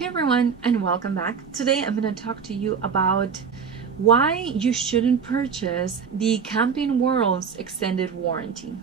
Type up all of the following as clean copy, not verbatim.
Hey everyone, and welcome back. Today I'm going to talk to you about why you shouldn't purchase the Camping World's extended warranty.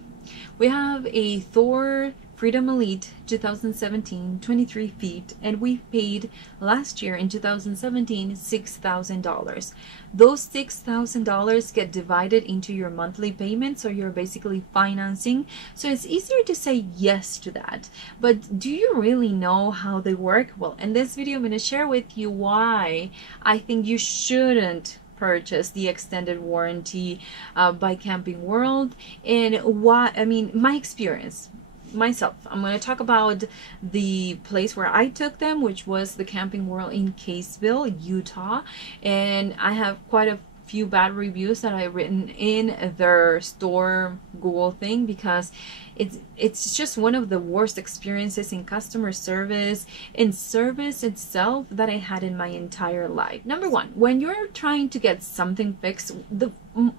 We have a Thor Freedom Elite 2017 23 feet, and we paid last year in 2017 $6,000. Those $6,000 get divided into your monthly payment, so you're basically financing. So it's easier to say yes to that. But do you really know how they work? Well, in this video I'm going to share with you why I think you shouldn't purchase the extended warranty by Camping World, and why, my experience myself. I'm going to talk about the place where I took them, which was the Camping World in Caseville, Utah, and I have quite a few bad reviews that I've written in their store Google thing, because it's just one of the worst experiences in customer service, in service itself, that I had in my entire life. Number one, when you're trying to get something fixed,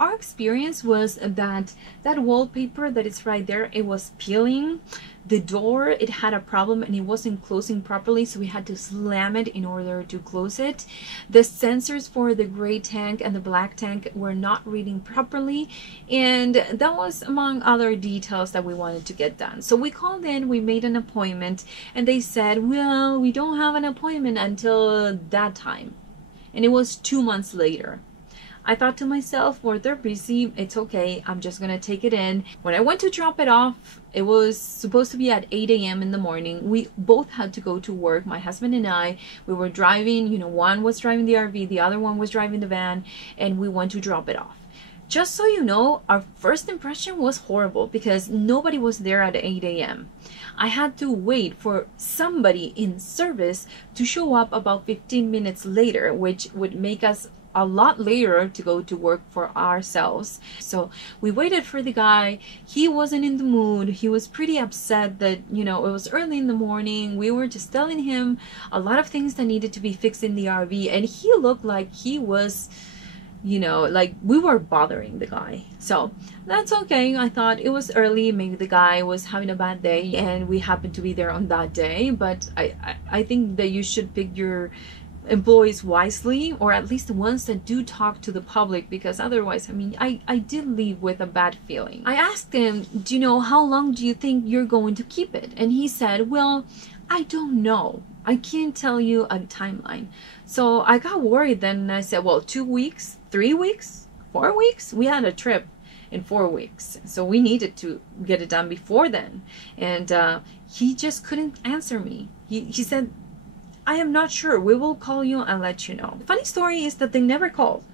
our experience was that wallpaper that is right there, it was peeling. The door, it had a problem and it wasn't closing properly, so we had to slam it in order to close it. The sensors for the gray tank and the black tank were not reading properly, and that was among other details that we wanted to get done. So we called in, we made an appointment, and they said, well, we don't have an appointment until that time. And it was 2 months later. I thought to myself, well, they're busy, it's okay, I'm just gonna take it in. When I went to drop it off, it was supposed to be at 8 a.m. in the morning. We both had to go to work, my husband and I. We were driving, one was driving the RV, the other one was driving the van, and we went to drop it off. Just so you know, our first impression was horrible because nobody was there at 8 a.m. I had to wait for somebody in service to show up about 15 minutes later, which would make us a lot later to go to work for ourselves. So we waited for the guy. He wasn't in the mood. He was pretty upset that, it was early in the morning. We were just telling him a lot of things that needed to be fixed in the RV, and he looked like he was, like we were bothering the guy. So that's okay. I thought it was early, maybe the guy was having a bad day and we happened to be there on that day. But I think that you should pick your employees wisely, or at least the ones that do talk to the public, because otherwise, I did leave with a bad feeling. I asked him, how long do you think you're going to keep it? And he said, well, I don't know. I can't tell you a timeline. So I got worried then, and I said, well, 2 weeks, 3 weeks, 4 weeks? We had a trip in 4 weeks, so we needed to get it done before then. And he just couldn't answer me. He said, I am not sure. We will call you and let you know. The funny story is that they never called.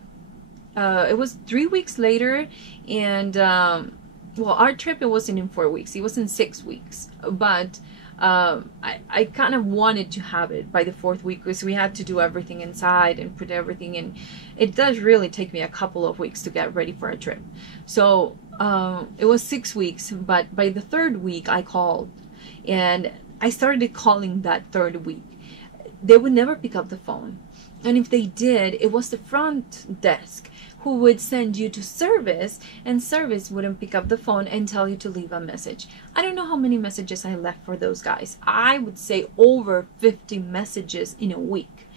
It was 3 weeks later, and well, our trip, it wasn't in 4 weeks. It was in 6 weeks. But I kind of wanted to have it by the 4th week, because we had to do everything inside and put everything in. It does really take me a couple of weeks to get ready for a trip. So it was 6 weeks, but by the 3rd week I called, and I started calling that 3rd week. They would never pick up the phone, and if they did, it was the front desk who would send you to service, and service wouldn't pick up the phone and tell you to leave a message. I don't know how many messages I left for those guys. I would say over 50 messages in a week.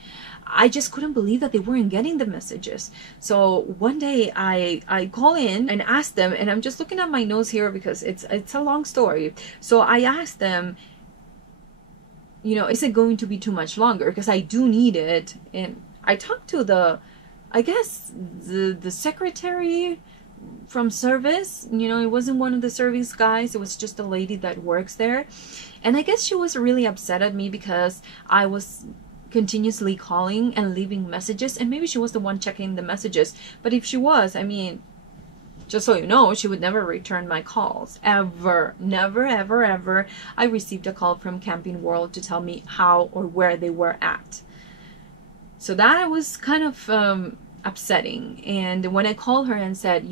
I just couldn't believe that they weren't getting the messages. So one day I call in and ask them, and I'm just looking at my notes here because it's a long story. So I asked them, is it going to be too much longer? Because I do need it. And I talked to the secretary from service. It wasn't one of the service guys. It was just a lady that works there. And I guess she was really upset at me because I was continuously calling and leaving messages. And maybe she was the one checking the messages. But if she was, just so you know, she would never return my calls, ever. Never, ever, ever. I received a call from Camping World to tell me how or where they were at. So that was kind of upsetting. And when I called her and said,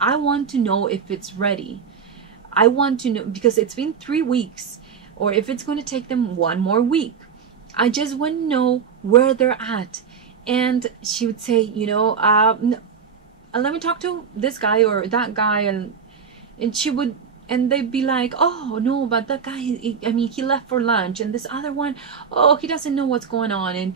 I want to know if it's ready. I want to know, because it's been 3 weeks, or if it's going to take them 1 more week. I just want to know where they're at. And she would say, let me talk to this guy or that guy, and she would and they'd be like, oh no, but that guy, I mean, he left for lunch, and this other one, oh, he doesn't know what's going on. And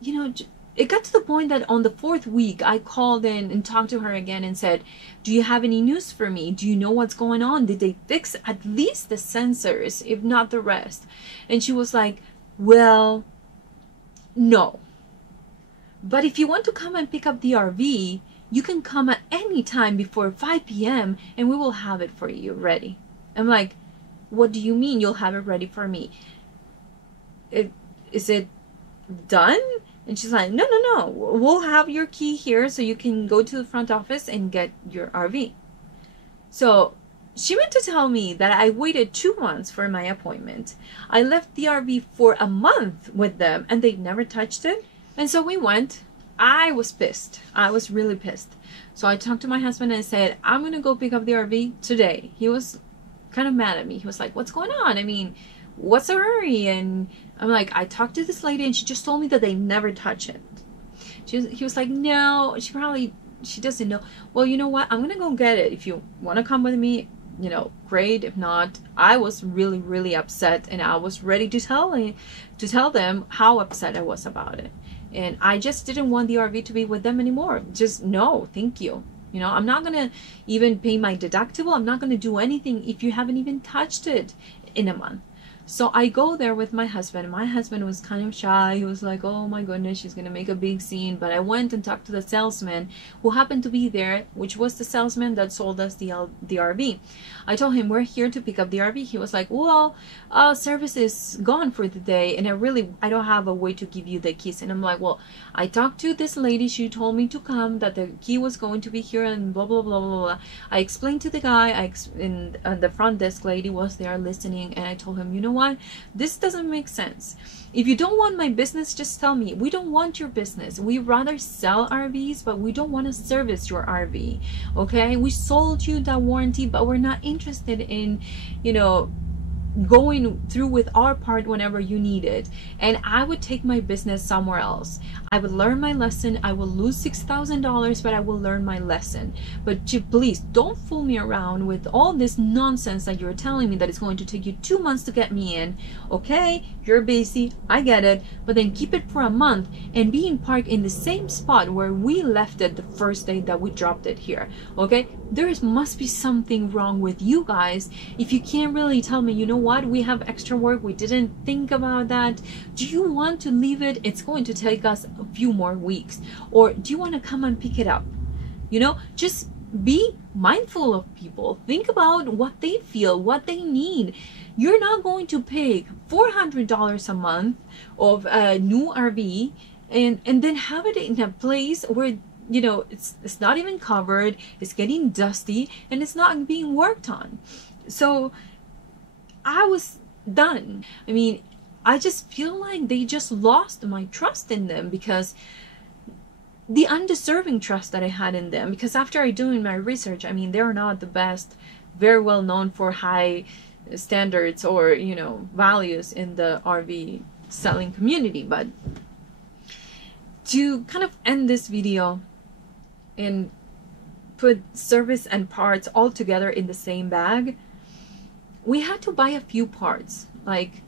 you know, it got to the point that on the 4th week I called in and talked to her again and said, do you have any news for me? Do you know what's going on? Did they fix at least the sensors, if not the rest? And she was like, well, no, but if you want to come and pick up the RV, you can come at any time before 5 p.m. and we will have it for you ready. I'm like, what do you mean you'll have it ready for me? Is it done? And she's like, no, we'll have your key here so you can go to the front office and get your RV. So she meant to tell me that I waited 2 months for my appointment. I left the RV for a month with them and they never touched it. And so we went. I was pissed. I was really pissed. So I talked to my husband and I said, I'm going to go pick up the RV today. He was kind of mad at me. He was like, what's going on? I mean, what's the hurry? And I'm like, I talked to this lady and she just told me that they never touch it. He was like, no, she doesn't know. Well, you know what? I'm going to go get it. If you want to come with me, you know, great. If not, I was really, really upset and I was ready to tell them how upset I was about it. And I just didn't want the RV to be with them anymore. Just no, thank you. You know, I'm not going to even pay my deductible. I'm not going to do anything if you haven't even touched it in a month. So I go there with my husband. My husband was kind of shy. He was like, oh my goodness, she's going to make a big scene. But I went and talked to the salesman who happened to be there, which was the salesman that sold us the RV. I told him, we're here to pick up the RV. He was like, well, service is gone for the day. And I don't have a way to give you the keys. And I'm like, well, I talked to this lady. She told me to come, that the key was going to be here and blah, blah, blah, blah, blah. I explained to the guy, and the front desk lady was there listening. And I told him, you know what? This doesn't make sense. If you don't want my business, just tell me. We don't want your business. We rather sell RVs, but we don't want to service your RV. Okay? We sold you that warranty, but we're not interested in, you know, going through with our part whenever you need it. And I would take my business somewhere else. I would learn my lesson. I will lose $6,000, but I will learn my lesson. But please don't fool me around with all this nonsense that you're telling me that it's going to take you 2 months to get me in. Okay, you're busy, I get it, but then keep it for a month and be in park in the same spot where we left it the first day that we dropped it here. Okay, there must be something wrong with you guys if you can't really tell me, you know what, we have extra work, we didn't think about that. Do you want to leave it? It's going to take us a few more weeks. Or do you want to come and pick it up? You know, just be mindful of people. Think about what they feel, what they need. You're not going to pay $400 a month of a new RV and then have it in a place where, you know, it's not even covered, it's getting dusty, and it's not being worked on. So I was done. I mean, I just feel like they just lost my trust in them, because the undeserving trust that I had in them, because after I doing my research, I mean, they're not the best, very well known for high standards or, you know, values in the RV selling community. But to kind of end this video and put service and parts all together in the same bag, we had to buy a few parts. Like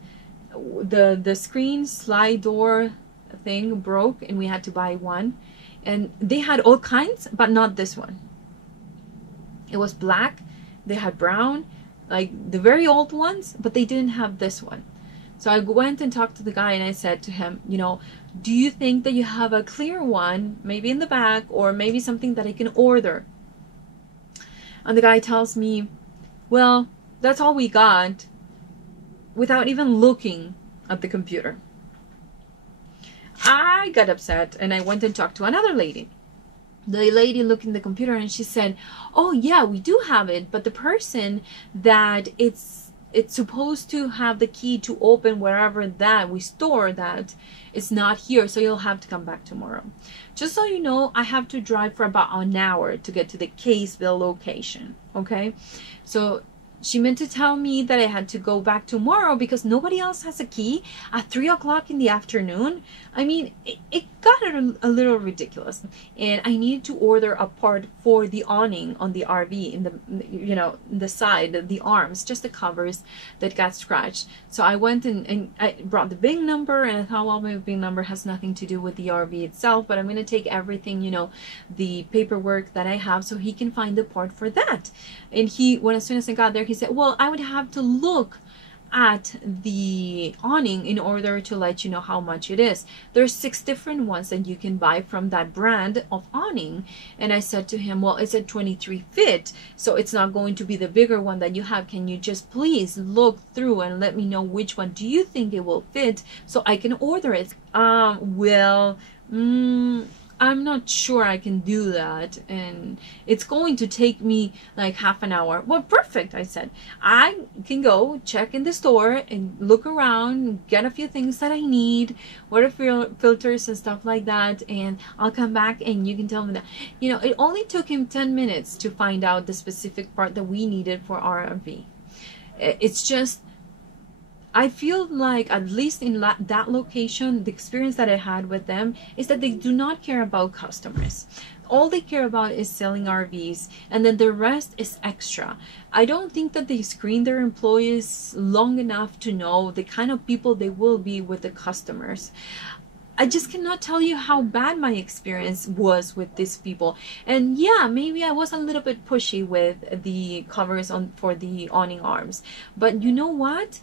the screen slide door thing broke and we had to buy one, and they had all kinds, but not this one. It was black, they had brown, like the very old ones, but they didn't have this one. So I went and talked to the guy and I said to him, you know, do you think that you have a clear one, maybe in the back, or maybe something that I can order? And the guy tells me, well, that's all we got, without even looking at the computer. I got upset and I went and talked to another lady. The lady looked in the computer and she said, oh yeah, we do have it, but the person that it's supposed to have the key to open wherever that we store that is not here, so you'll have to come back tomorrow. Just so you know, I have to drive for about an hour to get to the Kaysville location. Okay, so she meant to tell me that I had to go back tomorrow because nobody else has a key at 3 o'clock in the afternoon. I mean, it got a little ridiculous. And I needed to order a part for the awning on the RV in the, you know, the side, the arms, just the covers that got scratched. So I went and I brought the big number, and I thought, well, my big number has nothing to do with the RV itself, but I'm going to take everything, you know, the paperwork that I have so he can find the part for that. And as soon as I got there, he said, well, I would have to look at the awning in order to let you know how much it is. There's 6 different ones that you can buy from that brand of awning. And I said to him, well, it's a 23 feet, so it's not going to be the bigger one that you have. Can you just please look through and let me know which one do you think it will fit so I can order it? I'm not sure I can do that, and it's going to take me like half an hour. Well, perfect, I said. I can go check in the store and look around, get a few things that I need, water filters and stuff like that, and I'll come back and you can tell me that. You know, it only took him 10 minutes to find out the specific part that we needed for our RV. It's just, I feel like, at least in that location, the experience that I had with them is that they do not care about customers. All they care about is selling RVs, and then the rest is extra. I don't think that they screen their employees long enough to know the kind of people they will be with the customers. I just cannot tell you how bad my experience was with these people. And yeah, maybe I was a little bit pushy with the covers for the awning arms. But you know what?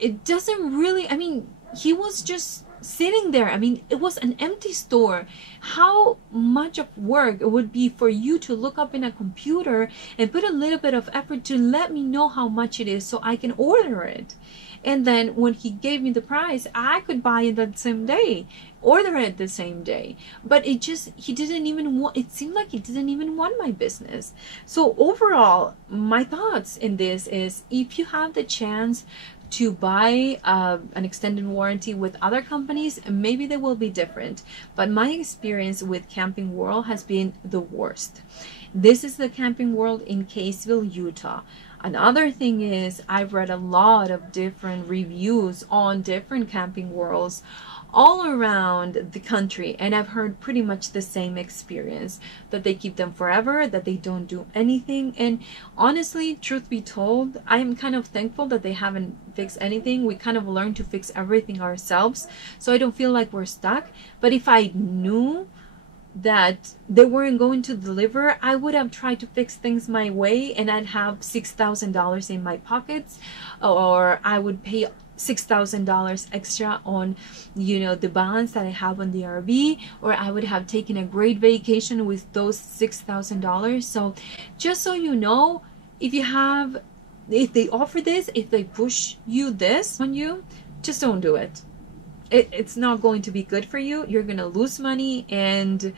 It doesn't really, I mean, he was just sitting there. I mean, it was an empty store. How much of work it would be for you to look up in a computer and put a little bit of effort to let me know how much it is so I can order it. And then when he gave me the price, I could buy it that same day, order it the same day. But he didn't even want, it seemed like he didn't even want my business. So overall, my thoughts in this is, if you have the chance to buy an extended warranty with other companies, maybe they will be different. But my experience with Camping World has been the worst. This is the Camping World in Caseville, Utah. Another thing is, I've read a lot of different reviews on different Camping Worlds all around the country, and I've heard pretty much the same experience, that they keep them forever, that they don't do anything. And honestly, truth be told, I'm kind of thankful that they haven't fixed anything. We kind of learned to fix everything ourselves, so I don't feel like we're stuck. But if I knew that they weren't going to deliver, I would have tried to fix things my way, and I'd have $6,000 in my pockets, or I would pay $6,000 extra on, you know, the balance that I have on the RV, or I would have taken a great vacation with those $6,000. So just so you know, if they offer this, if they push you this on you, just don't do it. It's not going to be good for you. You're gonna lose money, and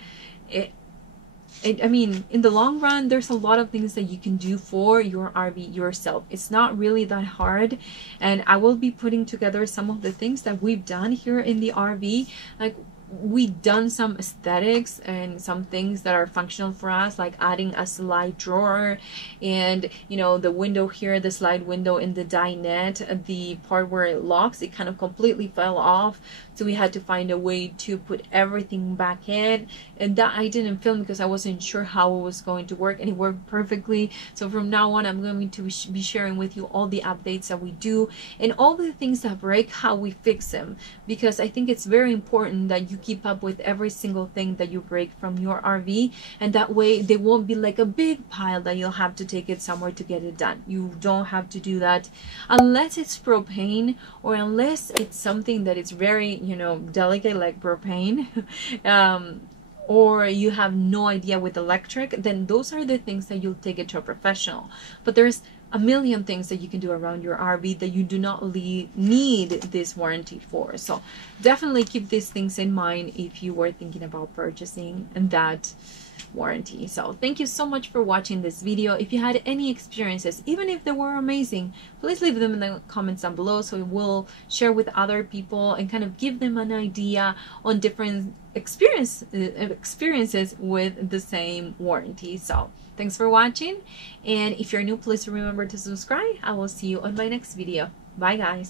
I mean, in the long run, there's a lot of things that you can do for your RV yourself. It's not really that hard, and I will be putting together some of the things that we've done here in the RV. Like, we've done some aesthetics and some things that are functional for us, like adding a slide drawer, and you know, the window here, the slide window in the dinette, the part where it locks, it kind of completely fell off, so we had to find a way to put everything back in. And that I didn't film because I wasn't sure how it was going to work, and it worked perfectly. So from now on, I'm going to be sharing with you all the updates that we do and all the things that break, how we fix them, because I think it's very important that you keep up with every single thing that you break from your RV, and that way they won't be like a big pile that you'll have to take it somewhere to get it done. You don't have to do that unless it's propane, or unless it's something that is very, you know, delicate, like propane, or you have no idea with electric. Then those are the things that you'll take it to a professional. But there's a million things that you can do around your RV that you do not need this warranty for. So definitely keep these things in mind if you were thinking about purchasing that warranty. So thank you so much for watching this video. If you had any experiences, even if they were amazing, please leave them in the comments down below so we'll share with other people and kind of give them an idea on different experiences with the same warranty. So thanks for watching, and if you're new, please remember to subscribe. I will see you on my next video. Bye guys.